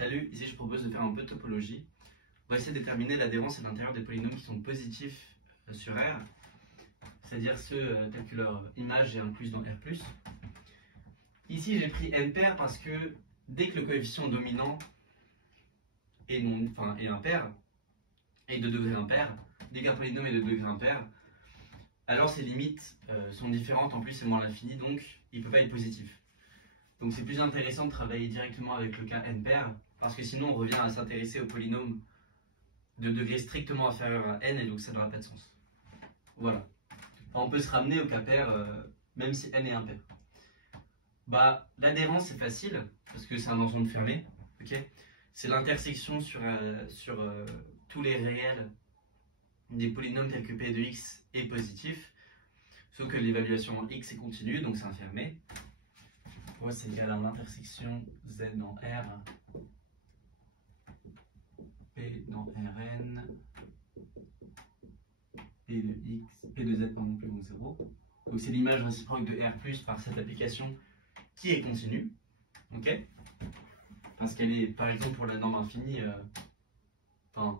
Salut, ici je propose de faire un peu de topologie. On va essayer de déterminer l'adhérence et l'intérieur des polynômes qui sont positifs sur R, c'est-à-dire ceux tels que leur image est incluse dans R+. Ici j'ai pris n pair parce que dès que le coefficient dominant est, est impair, et de degré impair, dès qu'un polynôme est de degré impair, alors ses limites sont différentes, en plus c'est moins l'infini, donc il ne peut pas être positif. Donc c'est plus intéressant de travailler directement avec le cas n pair, parce que sinon on revient à s'intéresser au polynôme de degré strictement inférieur à n, et donc ça n'aura pas de sens. Voilà. Enfin, on peut se ramener au cas pair, même si n est impair. L'adhérence c'est facile, parce que c'est un ensemble fermé. Okay, c'est l'intersection sur tous les réels des polynômes tels que p de x est positif, sauf que l'évaluation en x est continue, donc c'est un fermé. Pourquoi c'est égal à l'intersection z dans R, p dans Rn, p de x, p de z pardon, plus ou moins 0. Donc c'est l'image réciproque de R+ par cette application qui est continue. Ok, parce qu'elle est, par exemple, pour la norme infinie, on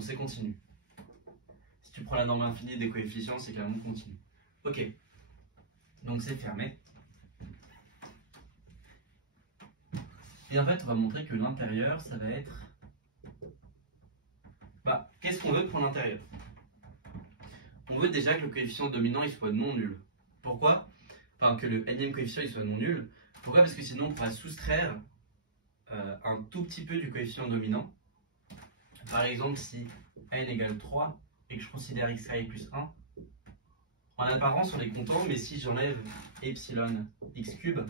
sait continue. Si tu prends la norme infinie des coefficients, c'est clairement continu. Ok, donc c'est fermé. Et en fait, on va montrer que l'intérieur, ça va être... qu'est-ce qu'on veut pour l'intérieur? On veut déjà que le coefficient dominant il soit non nul. Pourquoi? Enfin, que le nème coefficient il soit non nul. Pourquoi? Parce que sinon on pourra soustraire un tout petit peu du coefficient dominant. Par exemple, si n égale 3 et que je considère x carré plus 1, en apparence on est content, mais si j'enlève epsilon x cube,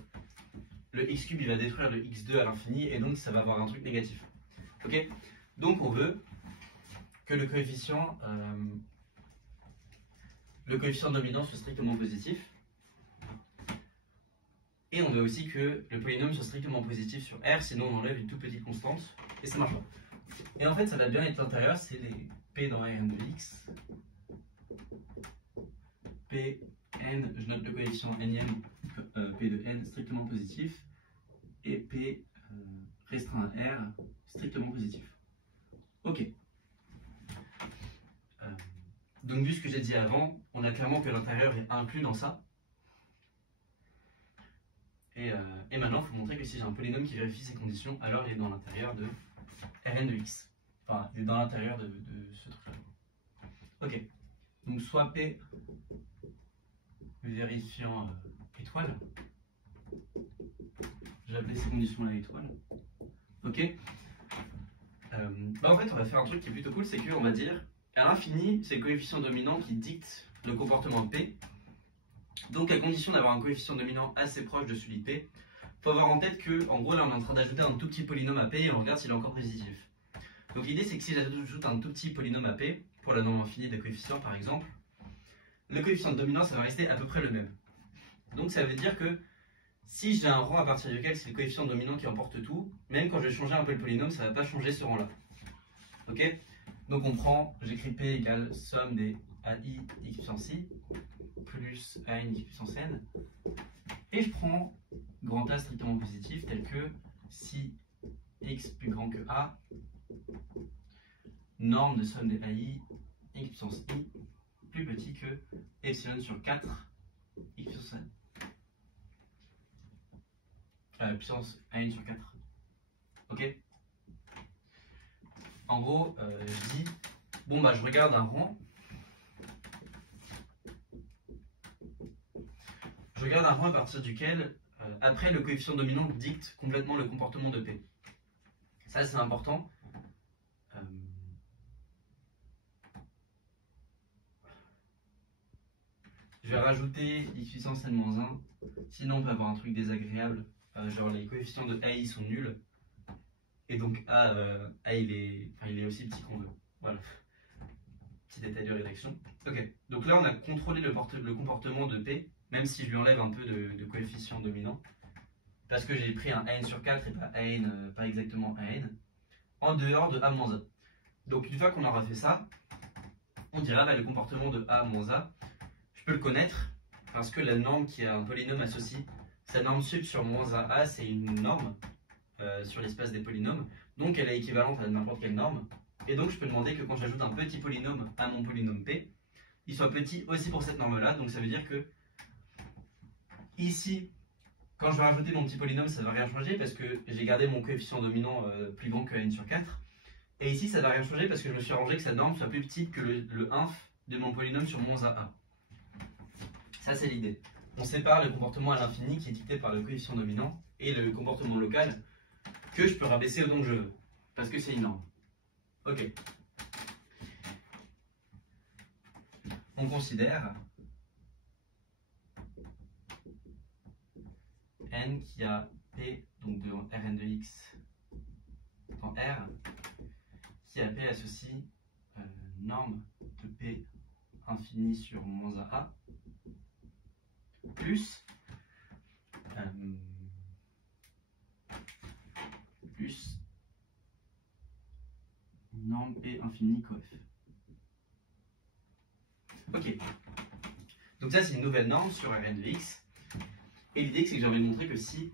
le x cube il va détruire le x2 à l'infini et donc ça va avoir un truc négatif. Ok, donc on veut que le coefficient dominant soit strictement positif. Et on veut aussi que le polynôme soit strictement positif sur R, sinon on enlève une toute petite constante et ça marche pas. Et en fait, ça va bien être l'intérieur, c'est les P dans Rn de x. P, n, je note le coefficient nème, P de n strictement positif, et P restreint à R strictement positif. Ok. Donc vu ce que j'ai dit avant, on a clairement que l'intérieur est inclus dans ça. Et maintenant, il faut montrer que si j'ai un polynôme qui vérifie ces conditions, alors il est dans l'intérieur de Rn de x. Enfin, il est dans l'intérieur de ce truc-là. Ok. Donc soit P vérifiant étoile. Je vais appeler ces conditions-là étoile. Ok. En fait, on va faire un truc qui est plutôt cool, c'est qu'on va dire, à l'infini, c'est le coefficient dominant qui dicte le comportement de P. Donc, à condition d'avoir un coefficient dominant assez proche de celui de P, il faut avoir en tête que, en gros, là, on est en train d'ajouter un tout petit polynôme à P et on regarde s'il est encore positif. Donc, l'idée, c'est que si j'ajoute un tout petit polynôme à P, pour la norme infinie des coefficients, par exemple, le coefficient dominant, ça va rester à peu près le même. Donc, ça veut dire que si j'ai un rang à partir duquel c'est le coefficient dominant qui emporte tout, même quand je vais changer un peu le polynôme, ça ne va pas changer ce rang-là. Ok? Donc, on prend, j'écris P égale somme des AI x puissance i plus an x puissance n, et je prends grand A strictement positif tel que si x plus grand que a, norme de somme des AI x puissance i plus petit que epsilon sur 4 x puissance n. Puissance an sur 4. Ok? En gros, je dis, je regarde un rang. Je regarde un rang à partir duquel, après, le coefficient dominant dicte complètement le comportement de P. Ça, c'est important. Je vais rajouter x puissance n-1, sinon on peut avoir un truc désagréable, genre les coefficients de AI sont nuls, et donc A il est aussi petit qu'on veut. Voilà. Petit détail de rédaction. Ok, donc là on a contrôlé le comportement de P, même si je lui enlève un peu de coefficient dominant, parce que j'ai pris un an sur 4 et pas an, pas exactement an, en dehors de A-A. Donc une fois qu'on aura fait ça, on dira le comportement de A-A, je peux le connaître, parce que la norme qui a un polynôme associé sa norme sup sur moins AA, c'est une norme sur l'espace des polynômes. Donc elle est équivalente à n'importe quelle norme. Et donc je peux demander que quand j'ajoute un petit polynôme à mon polynôme P, il soit petit aussi pour cette norme-là. Donc ça veut dire que ici, quand je vais rajouter mon petit polynôme, ça ne va rien changer parce que j'ai gardé mon coefficient dominant plus grand que n sur 4. Et ici, ça ne va rien changer parce que je me suis arrangé que sa norme soit plus petite que le inf de mon polynôme sur moins AA. Ça, c'est l'idée. On sépare le comportement à l'infini qui est dicté par le coefficient dominant et le comportement local que je peux rabaisser autant que je veux parce que c'est une norme. Ok. On considère n qui a p, donc de Rn de x dans R, qui a p associe norme de p infini sur moins AA plus norme p infini coef. Ok. Donc ça, c'est une nouvelle norme sur Rn de x. Et l'idée, c'est que j'ai envie de montrer que si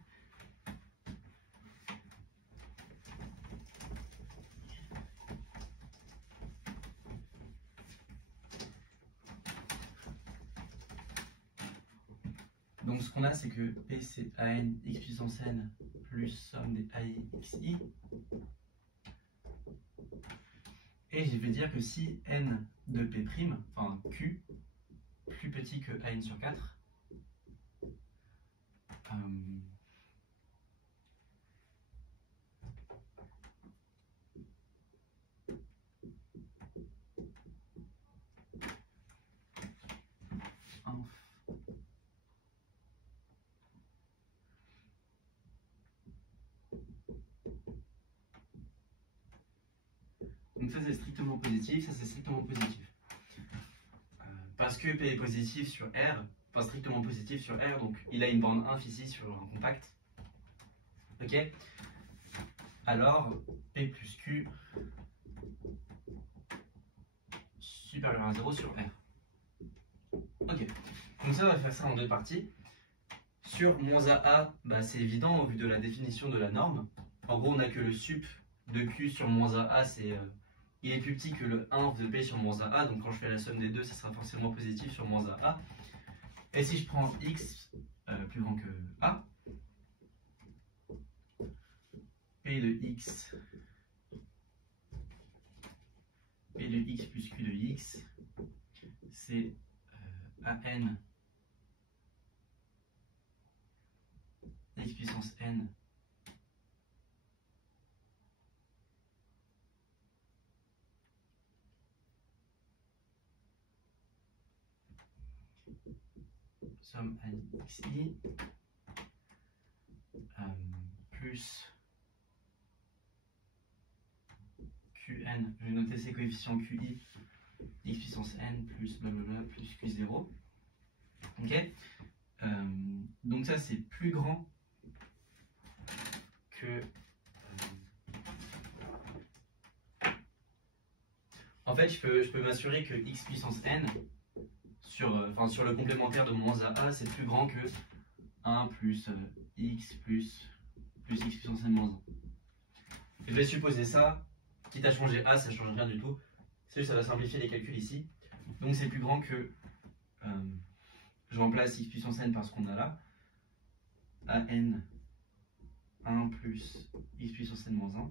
donc ce qu'on a, c'est que P c'est AN x puissance n plus somme des AI xi. Et je vais dire que si n de P', enfin Q, plus petit que AN sur 4, donc ça c'est strictement positif, ça c'est strictement positif. Parce que P est positif sur R, enfin strictement positif sur R, donc il a une borne inf ici sur un compact. Ok. Alors P plus Q supérieur à 0 sur R. Ok. Donc ça, on va faire ça en deux parties. Sur moins AA, bah, c'est évident au vu de la définition de la norme. En gros, on a que le sup de Q sur moins AA, il est plus petit que le 1 de P sur moins AA, donc quand je fais la somme des deux, ça sera forcément positif sur moins AA. Et si je prends X plus grand que A, P de X plus Q de X, c'est AN x puissance n somme n xi plus qn, je vais noter ces coefficients qi, x puissance n plus blablabla plus q0. Ok. Donc ça c'est plus grand que en fait je peux m'assurer que x puissance n sur le complémentaire de moins AA c'est plus grand que 1 plus x plus x puissance n moins 1. Je vais supposer ça, quitte à changer A, ça ne change rien du tout. C'est juste, ça va simplifier les calculs ici. Donc c'est plus grand que, je remplace x puissance n par ce qu'on a là, AN 1 plus x puissance n moins 1.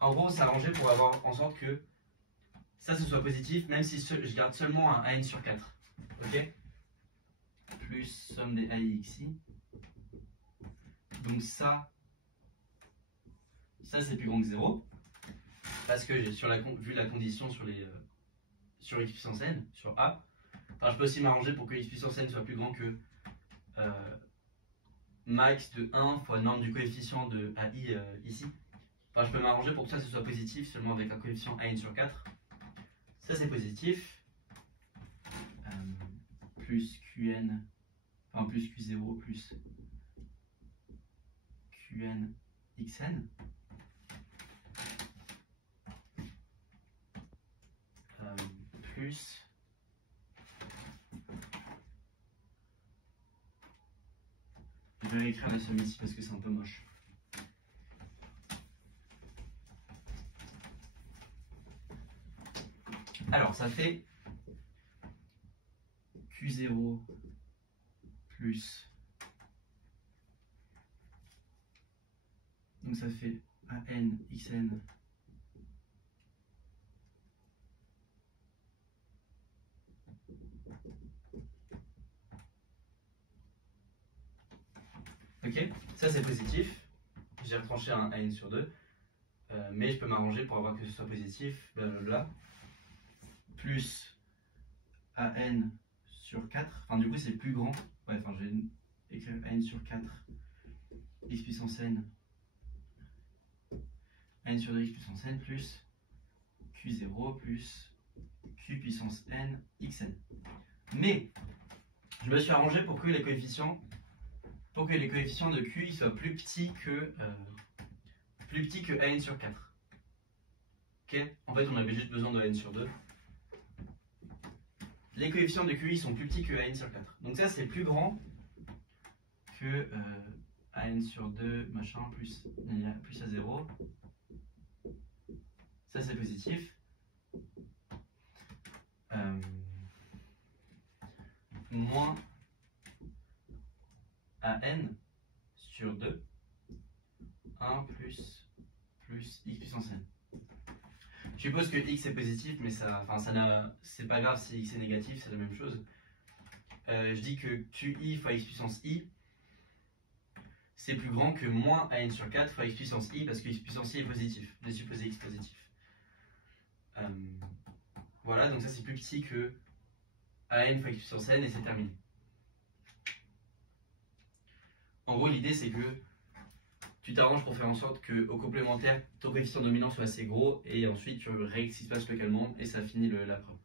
En gros, c'est arrangé pour avoir en sorte que ça ce soit positif, même si je garde seulement un AN sur 4. Ok. Plus somme des AI xi. Donc ça c'est plus grand que 0. Parce que j'ai vu la condition sur x puissance n, sur A. Enfin, je peux aussi m'arranger pour que x puissance n soit plus grand que max de 1 fois norme du coefficient de AI ici. Enfin, je peux m'arranger pour que ça ce soit positif seulement avec un coefficient AN sur 4. Ça c'est positif. Plus Qn, enfin plus Q0 plus Qn xn. plus je vais réécrire la somme ici parce que c'est un peu moche. Alors ça fait Q0 plus, donc ça fait AN XN ok, ça c'est positif, j'ai retranché un AN sur 2, mais je peux m'arranger pour avoir que ce soit positif, blablabla, plus AN sur 4, enfin du coup c'est plus grand, ouais, enfin je vais écrire AN sur 4, x puissance n, n sur 2 x puissance n plus Q0 plus Q puissance n xn. Mais je me suis arrangé pour que les coefficients de Q ils soient plus petits que AN sur 4. Ok, en fait on avait juste besoin de AN sur 2. Les coefficients de QI sont plus petits que AN sur 4. Donc ça c'est plus grand que AN sur 2 machin plus A0. Ça c'est positif. Moins AN sur 2 1 plus x puissance n. Je suppose que x est positif, mais c'est pas grave si x est négatif, c'est la même chose. Je dis que QI fois x puissance i, c'est plus grand que moins AN sur 4 fois x puissance i, parce que x puissance i est positif. J'ai supposé x positif. Voilà, donc ça c'est plus petit que AN fois x puissance n, et c'est terminé. En gros, l'idée c'est que tu t'arranges pour faire en sorte qu'au complémentaire, ton coefficient dominant soit assez gros, et ensuite tu règles ce qui se passe localement, et ça finit la preuve.